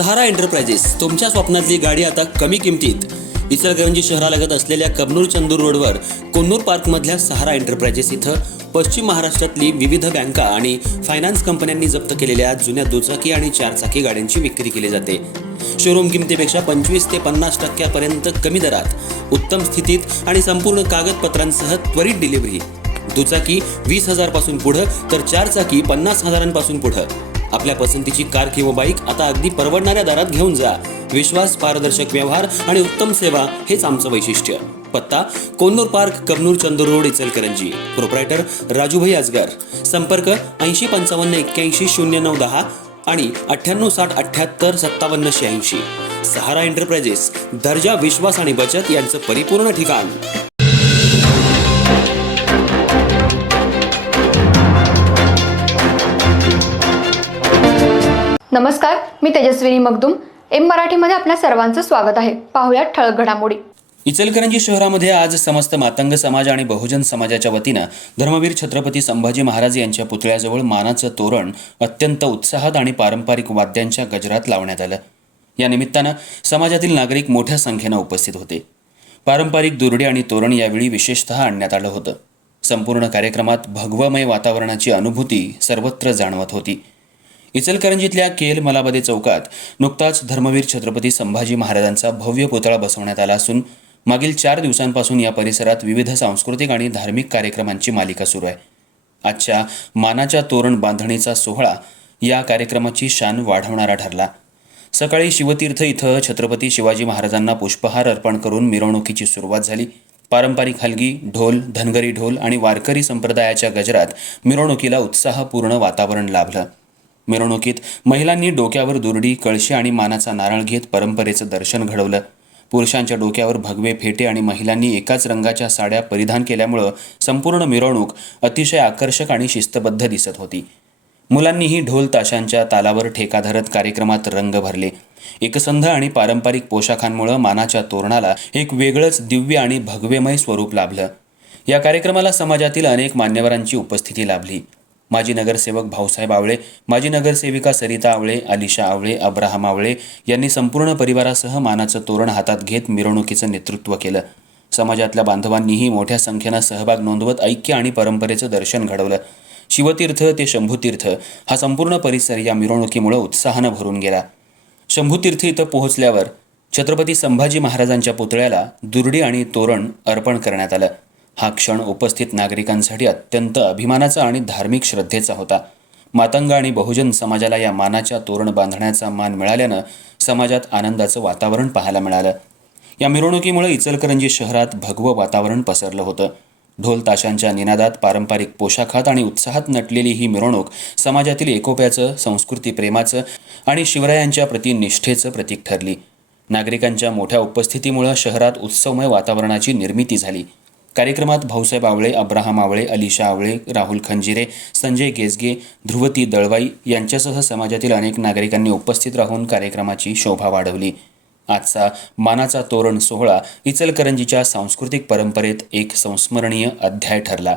सहारा enterprises तुमच्या स्वप्नातली गाडी आता कमी किमतीत. इचलकरंजी शहरालगत असलेल्या कबनूर चंदूर रोडवर कोन्नूर पार्कमधल्या सहारा एंटरप्राइजेस इथं पश्चिम महाराष्ट्रातली विविध बँका आणि फायनान्स कंपन्यांनी जप्त केलेल्या जुन्या दुचाकी आणि चारचाकी गाड्यांची विक्री केली जाते. शोरूम किमतीपेक्षा 25 ते 50% कमी दरात, उत्तम स्थितीत आणि संपूर्ण कागदपत्रांसह त्वरित डिलिव्हरी. दुचाकी 20,000 पासून पुढे तर चारचाकी 50,000 पासून पुढे. आपल्या पसंतीची कार किंवा बाईक आता अगदी परवडणाऱ्या दरात घेऊन जा. विश्वास, पारदर्शक व्यवहार आणि उत्तम सेवा हेच आमचं वैशिष्ट्य. पत्ता Konnur park, Kabnur Chandur road, Ichalkaranji. Proprietor Rajubhai Ajgar. संपर्क 8055810910 आणि 9860785786. सहारा एंटरप्राइजेस, दर्जा, विश्वास आणि बचत यांचं परिपूर्ण ठिकाण. नमस्कार, मी तेजस्विनी मगदूम. एम मराठीमध्ये आपल्या सर्वांचं स्वागत आहे. पाहूयात ठळक घडामोडी. इचलकरंजी शहरामध्ये आज समस्त मातंग समाज आणि बहुजन समाजाच्या वतीनं धर्मवीर छत्रपती संभाजी महाराज यांच्या पुतळ्याजवळ मानाचं तोरण अत्यंत उत्साहात आणि पारंपरिक वाद्यांच्या गजरात लावण्यात आलं. या निमित्तानं समाजातील नागरिक मोठ्या संख्येनं उपस्थित होते. पारंपरिक दुरडी आणि तोरण यावेळी विशेषतः आणण्यात आलं होतं. संपूर्ण कार्यक्रमात भगवमय वातावरणाची अनुभूती सर्वत्र जाणवत होती. इचलकरंजीतल्या केल मलाबदे चौकात नुकताच धर्मवीर छत्रपती संभाजी महाराजांचा भव्य पुतळा बसवण्यात आला असून मागील 4 दिवसांपासून या परिसरात विविध सांस्कृतिक आणि धार्मिक कार्यक्रमांची मालिका सुरू आहे. आजच्या मानाच्या तोरण बांधणीचा सोहळा या कार्यक्रमाची शान वाढवणारा ठरला. सकाळी शिवतीर्थ इथं छत्रपती शिवाजी महाराजांना पुष्पहार अर्पण करून मिरवणुकीची सुरुवात झाली. पारंपरिक हलगी, ढोल, धनगरी ढोल आणि वारकरी संप्रदायाच्या गजरात मिरवणुकीला उत्साहपूर्ण वातावरण लाभलं. मिरवणुकीत महिलांनी डोक्यावर दुरडी, कळशी आणि मानाचा नारळ घेत परंपरेचं दर्शन घडवलं. पुरुषांच्या डोक्यावर भगवे फेटे आणि महिलांनी एकाच रंगाच्या साड्या परिधान केल्यामुळं संपूर्ण मिरवणूक अतिशय आकर्षक आणि शिस्तबद्ध दिसत होती. मुलांनीही ढोल ताशांच्या तालावर ठेका धरत कार्यक्रमात रंग भरले. एकसंध आणि पारंपरिक पोशाखांमुळं मानाच्या तोरणाला एक वेगळंच दिव्य आणि भगवेमय स्वरूप लाभलं. या कार्यक्रमाला समाजातील अनेक मान्यवरांची उपस्थिती लाभली. माजी नगरसेवक भाऊसाहेब आवळे, माजी नगरसेविका सरिता आवळे, अलिशा आवळे, अब्राहम आवळे यांनी संपूर्ण परिवारासह मानाचं तोरण हातात घेत मिरवणुकीचं नेतृत्व केलं. समाजातल्या बांधवांनीही मोठ्या संख्येनं सहभाग नोंदवत ऐक्य आणि परंपरेचं दर्शन घडवलं. शिवतीर्थ ते शंभूतीर्थ हा संपूर्ण परिसर या मिरवणुकीमुळे उत्साहानं भरून गेला. शंभूतीर्थ इथं पोहोचल्यावर छत्रपती संभाजी महाराजांच्या पुतळ्याला दुरडी आणि तोरण अर्पण करण्यात आलं. हा क्षण उपस्थित नागरिकांसाठी अत्यंत अभिमानाचा आणि धार्मिक श्रद्धेचा होता. मातंग आणि बहुजन समाजाला या मानाच्या तोरण बांधण्याचा मान मिळाल्यानं समाजात आनंदाचं वातावरण पाहायला मिळालं. या मिरवणुकीमुळे इचलकरंजी शहरात भगवं वातावरण पसरलं होतं. ढोल ताशांच्या निनादात, पारंपरिक पोशाखात आणि उत्साहात नटलेली ही मिरवणूक समाजातील एकोप्याचं, संस्कृती प्रेमाचं आणि शिवरायांच्या प्रति निष्ठेचं प्रतीक ठरली. नागरिकांच्या मोठ्या उपस्थितीमुळे शहरात उत्सवमय वातावरणाची निर्मिती झाली. कार्यक्रमात भाऊसाहेब आवळे, अब्राहम आवळे, अलिशा आवळे, राहुल खंजिरे, संजय गेसगे, ध्रुवती दळवाई यांच्यासह समाजातील अनेक नागरिकांनी उपस्थित राहून कार्यक्रमाची शोभा वाढवली. आजचा मानाचा तोरण सोहळा इचलकरंजीच्या सांस्कृतिक परंपरेत एक संस्मरणीय अध्याय ठरला.